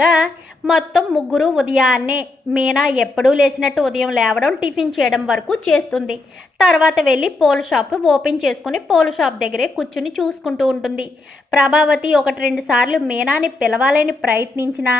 గా మొత్తం ముగ్గురు ఉదయాన్నే మీనా ఎప్పుడూ లేచినట్టు ఉదయం లేవడం టిఫిన్ చేయడం వరకు చేస్తుంది. తర్వాత వెళ్ళి పూల షాప్ ఓపెన్ చేసుకుని పోల్ షాప్ దగ్గరే కూర్చుని చూసుకుంటూ ఉంటుంది. ప్రభావతి ఒకటి రెండు సార్లు మీనాని పిలవాలని ప్రయత్నించినా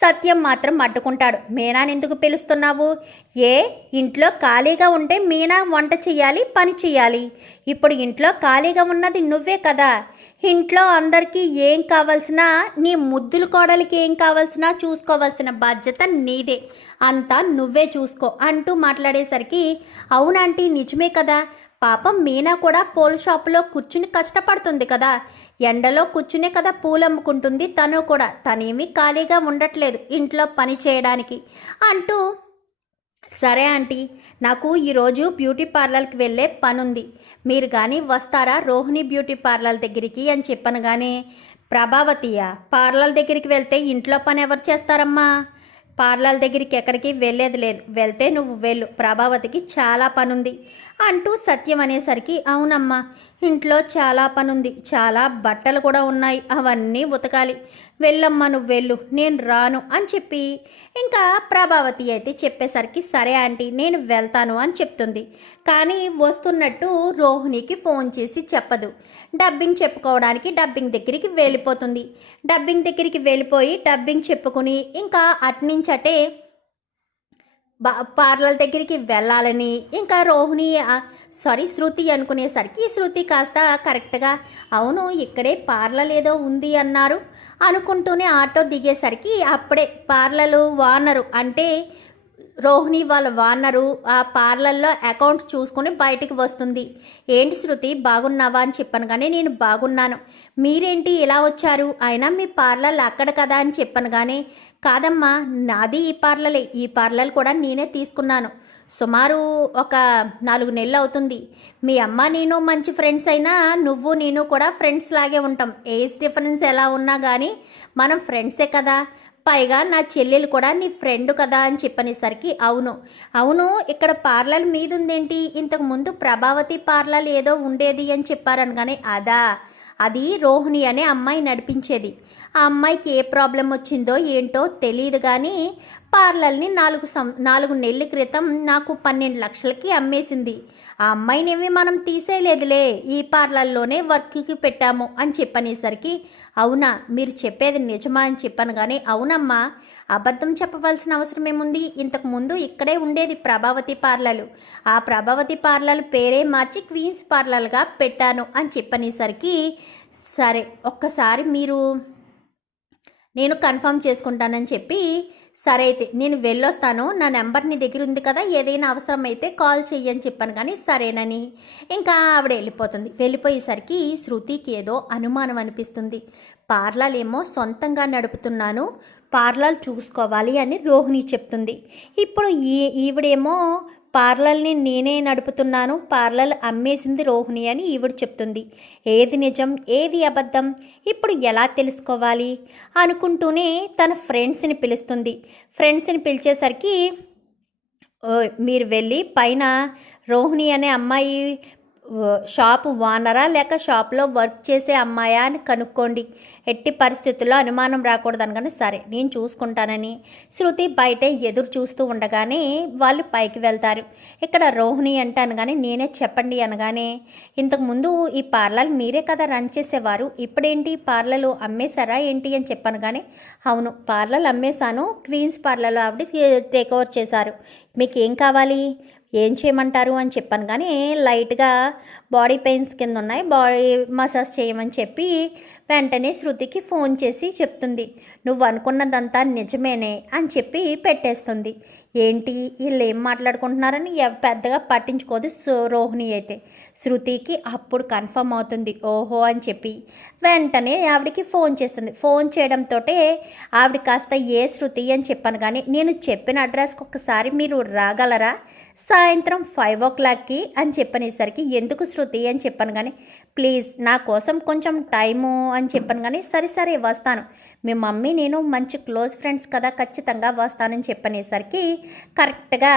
సత్యం మాత్రం అడ్డుకుంటాడు. మీనాని ఎందుకు పిలుస్తున్నావు? ఏ ఇంట్లో ఖాళీగా ఉంటే మీనా వంట చెయ్యాలి పని చెయ్యాలి. ఇప్పుడు ఇంట్లో ఖాళీగా ఉన్నది నువ్వే కదా. ఇంట్లో అందరికీ ఏం కావాల్సినా నీ ముద్దుల కోడలికి ఏం కావాల్సినా చూసుకోవాల్సిన బాధ్యత నీదే. అంతా నువ్వే చూసుకో అంటూ మాట్లాడేసరికి అవునంటీ నిజమే కదా? పాపం మీనా కూడా పూల షాపులో కూర్చుని కష్టపడుతుంది కదా? ఎండలో కూర్చునే కదా పూలు అమ్ముకుంటుంది తను కూడా. తనేమీ ఖాళీగా ఉండట్లేదు ఇంట్లో పని చేయడానికి అంటూ సరే ఆంటీ నాకు ఈరోజు బ్యూటీ పార్లర్కి వెళ్ళే పనుంది. మీరు కానీ వస్తారా రోహిణి బ్యూటీ పార్లర్ దగ్గరికి అని చెప్పనగానే కానీ పార్లర్ దగ్గరికి వెళ్తే ఇంట్లో పని ఎవరు చేస్తారమ్మా? పార్లర్ దగ్గరికి ఎక్కడికి వెళ్ళేది లేదు. వెళ్తే నువ్వు వెళ్ళు. ప్రభావతికి చాలా పనుంది. అంటూ సత్యం అనేసరికి అవునమ్మా ఇంట్లో చాలా పనుంది. చాలా బట్టలు కూడా ఉన్నాయి. అవన్నీ ఉతకాలి. వెళ్ళమ్మా నువ్వు వెళ్ళు నేను రాను అని చెప్పి ఇంకా ప్రభావతి అయితే చెప్పేసరికి సరే ఆంటీ నేను వెళ్తాను అని చెప్తుంది. కానీ వస్తున్నట్టు రోహిణికి ఫోన్ చేసి చెప్పదు. డబ్బింగ్ చెప్పుకోవడానికి డబ్బింగ్ దగ్గరికి వెళ్ళిపోతుంది. డబ్బింగ్ దగ్గరికి వెళ్ళిపోయి డబ్బింగ్ చెప్పుకుని ఇంకా అట్నుంచటే పార్లర్ దగ్గరికి వెళ్ళాలని. ఇంకా రోహిణి సారీ శృతి అనుకునేసరికి శృతి కాస్త కరెక్ట్గా అవును ఇక్కడే పార్లర్ ఏదో ఉంది అన్నారు. అనుకుంటూనే ఆటో దిగేసరికి అప్పుడే పార్లలు వానరు అంటే రోహిణి వాళ్ళ వానరు ఆ పార్లర్లో అకౌంట్స్ చూసుకుని బయటికి వస్తుంది. ఏంటి శృతి బాగున్నావా అని చెప్పాను కానీ నేను బాగున్నాను. మీరేంటి ఇలా వచ్చారు? అయినా మీ పార్లర్లు అక్కడ కదా అని చెప్పాను కానీ కాదమ్మా నాది ఈ పార్లరే ఈ పార్లర్ కూడా నేనే తీసుకున్నాను. సుమారు ఒక నాలుగు నెలలు అవుతుంది. మీ అమ్మ నేను మంచి ఫ్రెండ్స్ అయినా నువ్వు నేను కూడా ఫ్రెండ్స్ లాగే ఉంటాం. ఏజ్ డిఫరెన్స్ ఎలా ఉన్నా కానీ మనం ఫ్రెండ్సే కదా. పైగా నా చెల్లెలు కూడా నీ ఫ్రెండ్ కదా అని చెప్పనేసరికి అవును. అవును ఇక్కడ పార్లర్ మీద ఉందేంటి ఇంతకు ముందు ప్రభావతి పార్లర్ ఏదో ఉండేది అని చెప్పారనగానే అదా అది రోహిణి అనే అమ్మాయి నడిపించేది. ఆ అమ్మాయికి ఏ ప్రాబ్లం వచ్చిందో ఏంటో తెలియదు కానీ పార్లర్ని నాలుగు సం నాలుగు నెలల క్రితం నాకు పన్నెండు లక్షలకి అమ్మేసింది. ఆ అమ్మాయినేమి మనం తీసేయలేదులే ఈ పార్లర్లోనే వర్క్కి పెట్టాము అని చెప్పనేసరికి అవునా మీరు చెప్పేది నిజమా అని చెప్పాను కానీ అవునమ్మా అబద్ధం చెప్పవలసిన అవసరం ఏముంది? ఇంతకు ముందు ఇక్కడే ఉండేది ప్రభావతి పార్లర్లు ఆ ప్రభావతి పార్లర్లు పేరే మార్చి క్వీన్స్ పార్లర్గా పెట్టాను అని చెప్పనేసరికి సరే ఒక్కసారి మీరు నేను కన్ఫర్మ్ చేసుకుంటానని చెప్పి సరే అయితే నేను వెళ్ళొస్తాను. నా నెంబర్ నీ దగ్గర ఉంది కదా ఏదైనా అవసరం అయితే కాల్ చెయ్యని చెప్పాను కానీ సరేనని. ఇంకా ఆవిడ వెళ్ళిపోతుంది. వెళ్ళిపోయేసరికి శృతికి ఏదో అనుమానం అనిపిస్తుంది. పార్లర్ ఏమో సొంతంగా నడుపుతున్నాను పార్లర్ చూసుకోవాలి అని రోహిణి చెప్తుంది. ఇప్పుడు ఈ ఈవిడేమో పార్లర్ని నేనే నడుపుతున్నాను పార్లర్ అమ్మేసింది రోహిణి అని ఈవిడ చెప్తుంది. ఏది నిజం ఏది అబద్ధం ఇప్పుడు ఎలా తెలుసుకోవాలి? అనుకుంటూనే తన ఫ్రెండ్స్ని పిలుస్తుంది. ఫ్రెండ్స్ని పిలిచేసరికి మీరు వెళ్ళి పైన రోహిణి అనే అమ్మాయి షాప్ షాపు వానరా లేక షాప్లో వర్క్ చేసే అమ్మాయా అని కనుక్కోండి. ఎట్టి పరిస్థితుల్లో అనుమానం రాకూడదని కానీ సరే నేను చూసుకుంటానని శృతి బయటే ఎదురు చూస్తూ ఉండగానే వాళ్ళు పైకి వెళ్తారు. ఇక్కడ రోహిణి అంటే అనగానే నేనే చెప్పండి అనగానే ఇంతకుముందు ఈ పార్లర్ మీరే కదా రన్ చేసేవారు ఇప్పుడేంటి పార్లర్లు అమ్మేశారా ఏంటి అని చెప్పాను కానీ అవును పార్లర్ అమ్మేశాను క్వీన్స్ పార్లర్లో ఆవిడ టేక్ ఓవర్ చేశారు. మీకు ఏం కావాలి? ఏం చేయమంటారు అని చెప్పాను కానీ లైట్గా బాడీ పెయిన్స్ కింద ఉన్నాయి బాడీ మసాజ్ చేయమని చెప్పి వెంటనే శృతికి ఫోన్ చేసి చెప్తుంది. నువ్వు అనుకున్నదంతా నిజమేనే అని చెప్పి పెట్టేస్తుంది. ఏంటి? వీళ్ళు ఏం మాట్లాడుకుంటున్నారని పెద్దగా పట్టించుకోదు సో- రోహిణి అయితే. శృతికి అప్పుడు కన్ఫర్మ్ అవుతుంది. ఓహో అని చెప్పి వెంటనే ఆవిడకి ఫోన్ చేస్తుంది. ఫోన్ చేయడంతో ఆవిడ కాస్త ఏ శృతి అని చెప్పాను కానీ నేను చెప్పిన అడ్రస్కి ఒకసారి మీరు రాగలరా? సాయంత్రం ఫైవ్ ఓ క్లాక్కి అని చెప్పనేసరికి ఎందుకు శృతి అని చెప్పాను కానీ ప్లీజ్ నా కోసం కొంచెం టైము అని చెప్పాను కానీ సరే సరే వస్తాను. మీ మమ్మీ నేను మంచి క్లోజ్ ఫ్రెండ్స్ కదా ఖచ్చితంగా వస్తానని చెప్పనేసరికి కరెక్ట్గా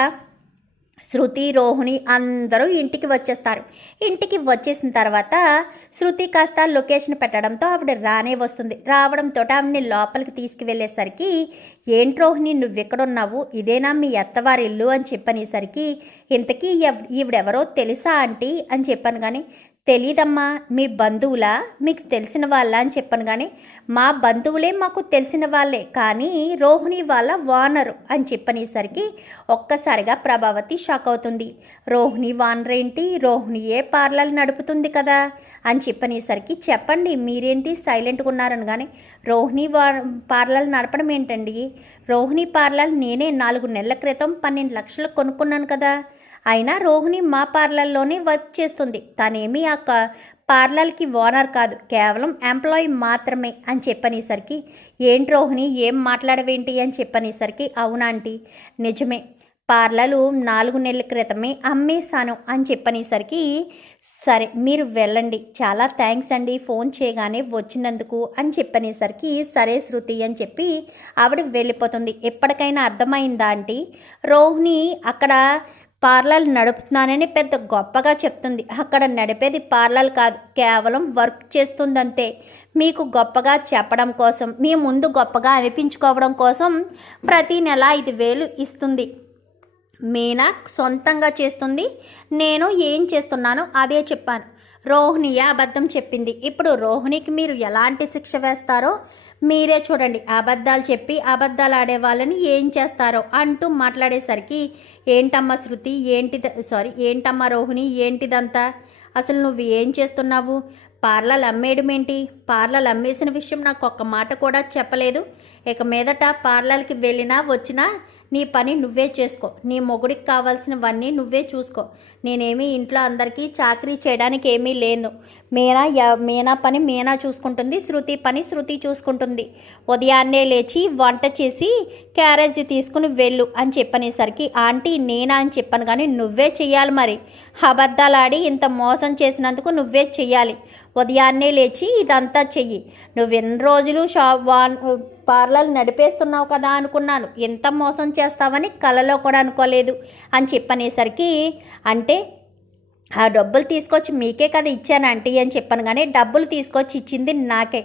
శృతి రోహిణి అందరూ ఇంటికి వచ్చేస్తారు. ఇంటికి వచ్చేసిన తర్వాత శృతి కాస్త లొకేషన్ పెట్టడంతో ఆవిడ రానే వస్తుంది. రావడంతో ఆవిడని లోపలికి తీసుకువెళ్ళేసరికి ఏంటి రోహిణి నువ్వు ఎక్కడున్నావు ఇదేనా మీ అత్తవారి ఇల్లు? అని చెప్పనేసరికి ఇంతకీ ఈవిడెవరో తెలుసా ఆంటీ? అని చెప్పాను కానీ తెలీదమ్మా మీ బంధువులా? మీకు తెలిసిన వాళ్ళ అని చెప్పాను కానీ మా బంధువులే మాకు తెలిసిన వాళ్ళే కానీ రోహిణి వాళ్ళ వానరు అని చెప్పనేసరికి ఒక్కసారిగా ప్రభావతి షాక్ అవుతుంది. రోహిణి వానర్ ఏంటి? రోహిణియే పార్లర్ నడుపుతుంది కదా అని చెప్పనేసరికి చెప్పండి మీరేంటి సైలెంట్గా ఉన్నారని కానీ రోహిణి వా పార్లర్ నడపడం ఏంటండి? రోహిణి పార్లర్ నేనే నాలుగు నెలల క్రితం పన్నెండు లక్షలు కొనుక్కున్నాను కదా అయినా రోహిణి మా పార్లర్లోనే వర్క్ చేస్తుంది. తనేమీ ఆ పార్లర్కి ఓనర్ కాదు. కేవలం ఎంప్లాయీ మాత్రమే అని చెప్పనేసరికి ఏంటి రోహిణి ఏం మాట్లాడవేంటి? అని చెప్పనేసరికి అవునాంటి నిజమే. పార్లర్లు నాలుగు నెలల క్రితమే అమ్మేశాను అని చెప్పనేసరికి సరే మీరు వెళ్ళండి. చాలా థ్యాంక్స్ అండి. ఫోన్ చేయగానే వచ్చినందుకు అని చెప్పనేసరికి సరే శృతి అని చెప్పి ఆవిడ వెళ్ళిపోతుంది. ఎప్పటికైనా అర్థమైందా ఆంటీ? రోహిణి అక్కడ పార్లర్ నడుపుతున్నానని పెద్ద గొప్పగా చెప్తుంది. అక్కడ నడిపేది పార్లర్ కాదు కేవలం వర్క్ చేస్తుందంతే. మీకు గొప్పగా చెప్పడం కోసం మీ ముందు గొప్పగా అనిపించుకోవడం కోసం ప్రతి నెల ఐదు వేలు ఇస్తుంది. మీనా సొంతంగా చేస్తుంది నేను ఏం చేస్తున్నానో అదే చెప్పాను. రోహిణియే అబద్ధం చెప్పింది. ఇప్పుడు రోహిణికి మీరు ఎలాంటి శిక్ష వేస్తారో మీరే చూడండి. అబద్ధాలు చెప్పి అబద్ధాలు ఆడే వాళ్ళని ఏం చేస్తారో అంటూ మాట్లాడేసరికి ఏంటమ్మా శృతి ఏంటి సారీ ఏంటమ్మా రోహిణి ఏంటిదంతా? అసలు నువ్వు ఏం చేస్తున్నావు? పార్లలు అమ్మేయడం ఏంటి? పార్లలు అమ్మేసిన విషయం నాకు ఒక్క మాట కూడా చెప్పలేదు. ఇక మీదట పార్లర్కి వెళ్ళినా వచ్చినా నీ పని నువ్వే చేసుకో. నీ మొగుడికి కావాల్సినవన్నీ నువ్వే చూసుకో. నేనేమి ఇంట్లో అందరికీ చాకరీ చేయడానికి ఏమీ లేదు మీనా మీనా పని మీనా చూసుకుంటుంది. శృతి పని శృతి చూసుకుంటుంది. ఉదయాన్నే లేచి వంట చేసి క్యారేజీ తీసుకుని వెళ్ళు అని చెప్పనేసరికి ఆంటీ నేనా అని చెప్పాను కానీ నువ్వే చెయ్యాలి మరి. అబద్ధాలాడి ఇంత మోసం చేసినందుకు నువ్వే చెయ్యాలి. ఉదయాన్నే లేచి ఇదంతా చెయ్యి. నువ్వు ఎన్ని రోజులు షాప్ వాన్ పార్లర్ నడిపేస్తున్నావు కదా అనుకున్నాను. ఎంత మోసం చేస్తావని కలలో కూడా అనుకోలేదు. అని చెప్పనేసరికి అంటే ఆ డబ్బులు తీసుకొచ్చి మీకే కదా ఇచ్చాను ఆంటీ అని చెప్పాను కానీ డబ్బులు తీసుకొచ్చి ఇచ్చింది నాకే.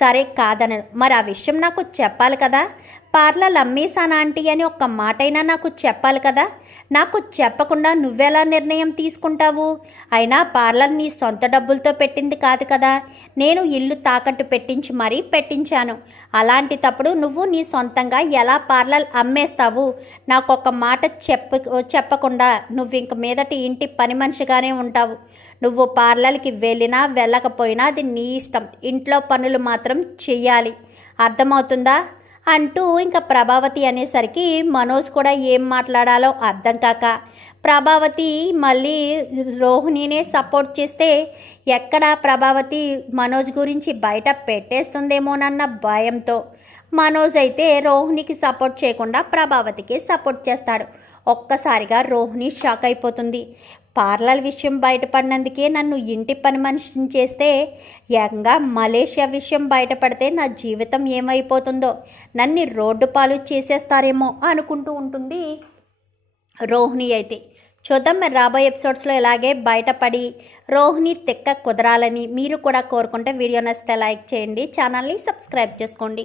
సరే కాదనను. మరి ఆ విషయం నాకు చెప్పాలి కదా? పార్లర్ అమ్మేశానా ఆంటీ అని ఒక్క మాటైనా నాకు చెప్పాలి కదా? నాకు చెప్పకుండా నువ్వెలా నిర్ణయం తీసుకుంటావు? అయినా పార్లర్ నీ సొంత డబ్బులతో పెట్టింది కాదు కదా? నేను ఇల్లు తాకట్టు పెట్టించి మరీ పెట్టించాను. అలాంటి తప్పుడు నువ్వు నీ సొంతంగా ఎలా పార్లర్ అమ్మేస్తావు? నాకు ఒక మాట చెప్ప చెప్పకుండా నువ్వు ఇంక మీదటి ఇంటి పని మనిషిగానే ఉంటావు. నువ్వు పార్లర్కి వెళ్ళినా వెళ్ళకపోయినా అది నీ ఇష్టం. ఇంట్లో పనులు మాత్రం చెయ్యాలి. అర్థమవుతుందా? అంటూ ఇంకా ప్రభావతి అనేసరికి మనోజ్ కూడా ఏం మాట్లాడాలో అర్థం కాక ప్రభావతి మళ్ళీ రోహిణినే సపోర్ట్ చేస్తే ఎక్కడ ప్రభావతి మనోజ్ గురించి బయట పెట్టేస్తుందేమోనన్న భయంతో మనోజ్ అయితే రోహిణికి సపోర్ట్ చేయకుండా ప్రభావతికి సపోర్ట్ చేస్తాడు. ఒక్కసారిగా రోహిణి షాక్ అయిపోతుంది. పార్లర్ విషయం బయటపడినందుకే నన్ను ఇంటి పని మనిషిని చేస్తే ఏకంగా మలేషియా విషయం బయటపడితే నా జీవితం ఏమైపోతుందో నన్ను రోడ్డు పాలు చేసేస్తారేమో అనుకుంటూ ఉంటుంది రోహిణి అయితే. చూద్దాం మరి రాబోయే ఎపిసోడ్స్లో ఇలాగే బయటపడి రోహిణి తెక్క కుదరాలని మీరు కూడా కోరుకుంటే వీడియో నచ్చితే లైక్ చేయండి ఛానల్ని సబ్స్క్రైబ్ చేసుకోండి.